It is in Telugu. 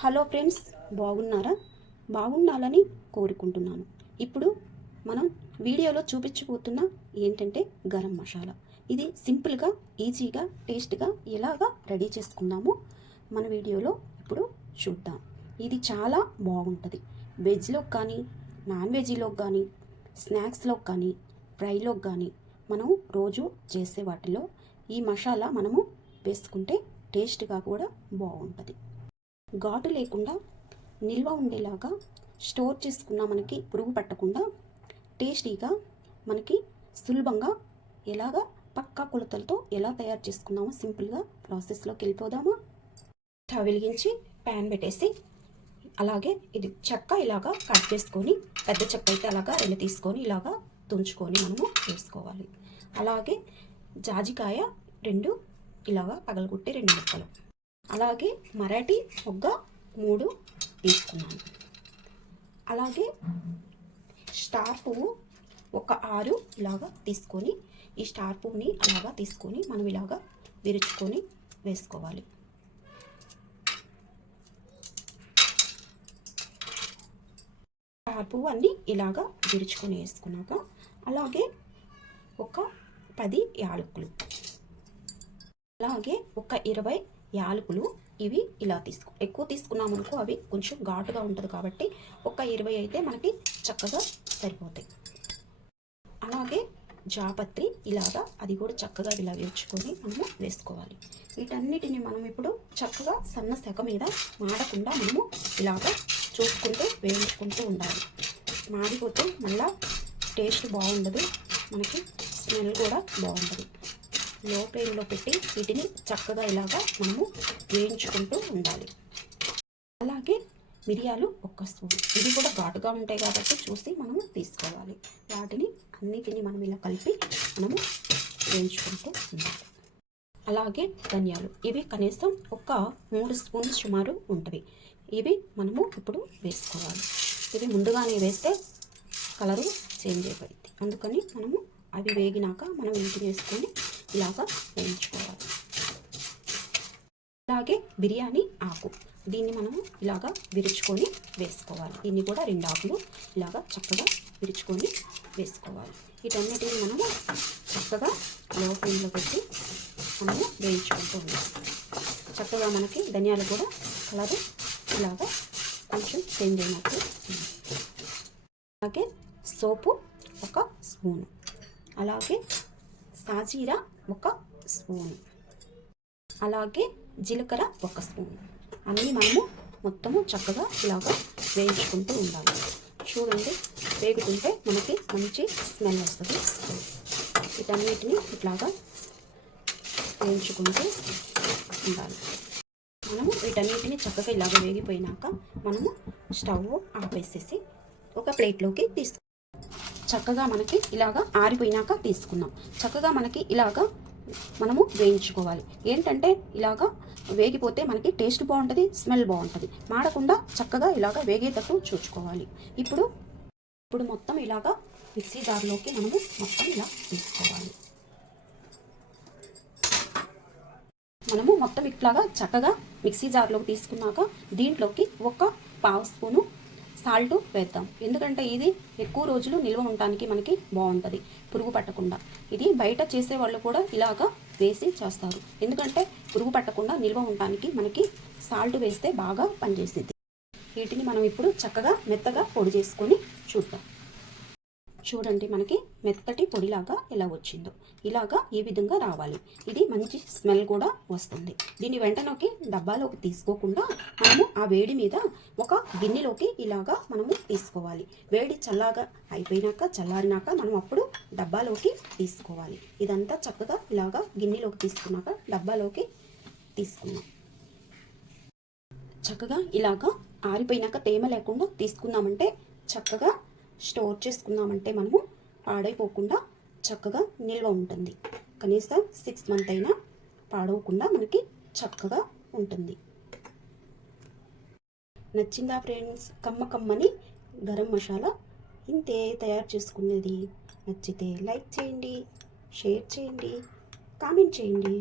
హలో ఫ్రెండ్స్, బాగున్నారా? బాగుండాలని కోరుకుంటున్నాను. ఇప్పుడు మనం వీడియోలో చూపించబోతున్న ఏంటంటే గరం మసాలా. ఇది సింపుల్గా, ఈజీగా, టేస్ట్గా ఎలాగా రెడీ చేసుకుందామో మన వీడియోలో ఇప్పుడు చూద్దాం. ఇది చాలా బాగుంటుంది. వెజ్లోకి కానీ, నాన్ వెజ్లోకి కానీ, స్నాక్స్లోకి కానీ, ఫ్రైలోకి కానీ మనం రోజు చేసే వాటిలో ఈ మసాలా మనము వేసుకుంటే టేస్ట్గా కూడా బాగుంటుంది. ఘాటు లేకుండా నిల్వ ఉండేలాగా స్టోర్ చేసుకున్న మనకి పురుగు పట్టకుండా టేస్టీగా మనకి సులభంగా ఎలాగా పక్కా కొలతలతో ఎలా తయారు చేసుకుందామో సింపుల్గా ప్రాసెస్లోకి వెళ్ళిపోదామా. స్టవ్ వెలిగించి ప్యాన్ పెట్టేసి అలాగే ఇది చెక్క ఇలాగా కట్ చేసుకొని, పెద్ద చెక్క అయితే అలాగా ఇలా తీసుకొని ఇలాగా తుంచుకొని మనము వేసుకోవాలి. అలాగే జాజికాయ 2 ఇలాగా పగలగొట్టి 2 ముక్కలు, అలాగే మరాఠీ మొగ్గ 3 తీసుకున్నాను. అలాగే స్టార్ పువ్వు ఒక 6 ఇలాగా తీసుకొని, ఈ స్టార్ పువ్వుని అలాగా తీసుకొని మనం ఇలాగా విరుచుకొని వేసుకోవాలి. స్టార్ పువ్వు అన్నీ ఇలాగా విరుచుకొని వేసుకున్నాక అలాగే ఒక 10 యాలకులు, అలాగే ఒక 20 యాలకులు. ఇవి ఇలా ఎక్కువ తీసుకున్నామనుకో అవి కొంచెం ఘాటుగా ఉంటుంది కాబట్టి ఒక 20 అయితే మనకి చక్కగా సరిపోతాయి. అలాగే జాపత్రి ఇలాగా అది కూడా చక్కగా ఇలా వేర్చుకొని మనము వేసుకోవాలి. వీటన్నిటిని మనం ఇప్పుడు చక్కగా సన్న సెగ మీద మాడకుండా మనము ఇలాగా చూసుకుంటూ వేయించుకుంటూ ఉండాలి. మాడిపోతే మళ్ళీ టేస్ట్ బాగుండదు, మనకి స్మెల్ కూడా బాగుంటుంది. లో ఫ్లేమ్లో పెట్టి వీటిని చక్కగా ఇలాగా మనము వేయించుకుంటూ ఉండాలి. అలాగే మిరియాలు 1 స్పూన్, ఇవి కూడా ఘాటుగా ఉంటాయి కాబట్టి చూసి మనము తీసుకోవాలి. వాటిని అన్నిటిని మనం ఇలా కలిపి మనము వేయించుకుంటూ ఉండాలి. అలాగే ధనియాలు, ఇవి కనీసం ఒక 3 స్పూన్లు సుమారు ఉంటుంది. ఇవి మనము ఇప్పుడు వేసుకోవాలి. ఇవి ముందుగానే వేస్తే కలరు చేంజ్ అయిపోయింది, అందుకని మనము అవి వేగినాక మనం ఇంటికి వేసుకొని ఇలాగా వేయించుకోవాలి. అలాగే బిర్యానీ ఆకు, దీన్ని మనము ఇలాగా విరుచుకొని వేసుకోవాలి. దీన్ని కూడా 2 ఆకులు ఇలాగా చక్కగా విరుచుకొని వేసుకోవాలి. వీటన్నిటిని మనము చక్కగా లో ఫ్లేమ్లో పెట్టి మనము వేయించుకుంటూ ఉండాలి. చక్కగా మనకి ధనియాలు కూడా కలర్ ఇలాగా కొంచెం చేంజ్ అయినట్టు. అలాగే సోపు 1 స్పూను, అలాగే సాజీరా 1 స్పూను, అలాగే జీలకర్ర 1 స్పూను. అన్నీ మనము మొత్తము చక్కగా ఇలాగా వేయించుకుంటూ ఉండాలి. చూడండి, వేగుతుంటే మనకి మంచి స్మెల్ వస్తుంది. వీటన్నిటిని ఇట్లాగా వేయించుకుంటూ ఉండాలి. మనము వీటన్నిటిని చక్కగా ఇలాగ వేగిపోయినాక మనము స్టవ్ ఆపేసేసి ఒక ప్లేట్లోకి తీసుకుంటాం. చక్కగా మనకి ఇలాగా ఆరిపోయినాక తీసుకుందాం. చక్కగా మనకి ఇలాగా మనము వేయించుకోవాలి. ఏంటంటే ఇలాగా వేగిపోతే మనకి టేస్ట్ బాగుంటుంది, స్మెల్ బాగుంటుంది. మాడకుండా చక్కగా ఇలాగా వేగేటట్టు చూసుకోవాలి. ఇప్పుడు మొత్తం ఇలాగా మిక్సీ జార్లోకి మనము మొత్తం ఇలా తీసుకోవాలి. మనము మొత్తం ఇట్లాగా చక్కగా మిక్సీ జార్లోకి తీసుకున్నాక దీంట్లోకి 1 పావు స్పూను సాల్ట్ వేద్దాం. ఎందుకంటే ఇది ఎక్కువ రోజులు నిల్వ ఉండటానికి మనకి బాగుంటుంది, పురుగు పట్టకుండా. ఇది బయట చేసే వాళ్ళు కూడా ఇలాగా వేసి చేస్తారు. ఎందుకంటే పురుగు పట్టకుండా నిల్వ ఉండటానికి మనకి సాల్ట్ వేస్తే బాగా పనిచేస్తుంది. వీటిని మనం ఇప్పుడు చక్కగా మెత్తగా పొడి చేసుకొని చూద్దాం. చూడండి, మనకి మెత్తటి పొడిలాగా ఎలా వచ్చిందో ఇలాగా ఈ విధంగా రావాలి. ఇది మంచి స్మెల్ కూడా వస్తుంది. దీన్ని వెంటనే డబ్బాలోకి తీసుకోకుండా మనము ఆ వేడి మీద ఒక గిన్నెలోకి ఇలాగా మనము తీసుకోవాలి. వేడి చల్లగా అయిపోయినాక చల్లారినాక మనం అప్పుడు డబ్బాలోకి తీసుకోవాలి. ఇదంతా చక్కగా ఇలాగా గిన్నెలోకి తీసుకున్నాక డబ్బాలోకి తీసుకున్నాం. చక్కగా ఇలాగా ఆరిపోయినాక తేమ లేకుండా తీసుకున్నామంటే చక్కగా స్టోర్ చేసుకున్నామంటే మనము పాడైపోకుండా చక్కగా నిల్వ ఉంటుంది. కనీసం 6 మంత్ అయినా పాడవకుండా మనకి చక్కగా ఉంటుంది. నచ్చిందా ఫ్రెండ్స్? కమ్మని గరం మసాలా ఇంతే తయారు చేసుకునేది. నచ్చితే లైక్ చేయండి, షేర్ చేయండి, కామెంట్ చేయండి.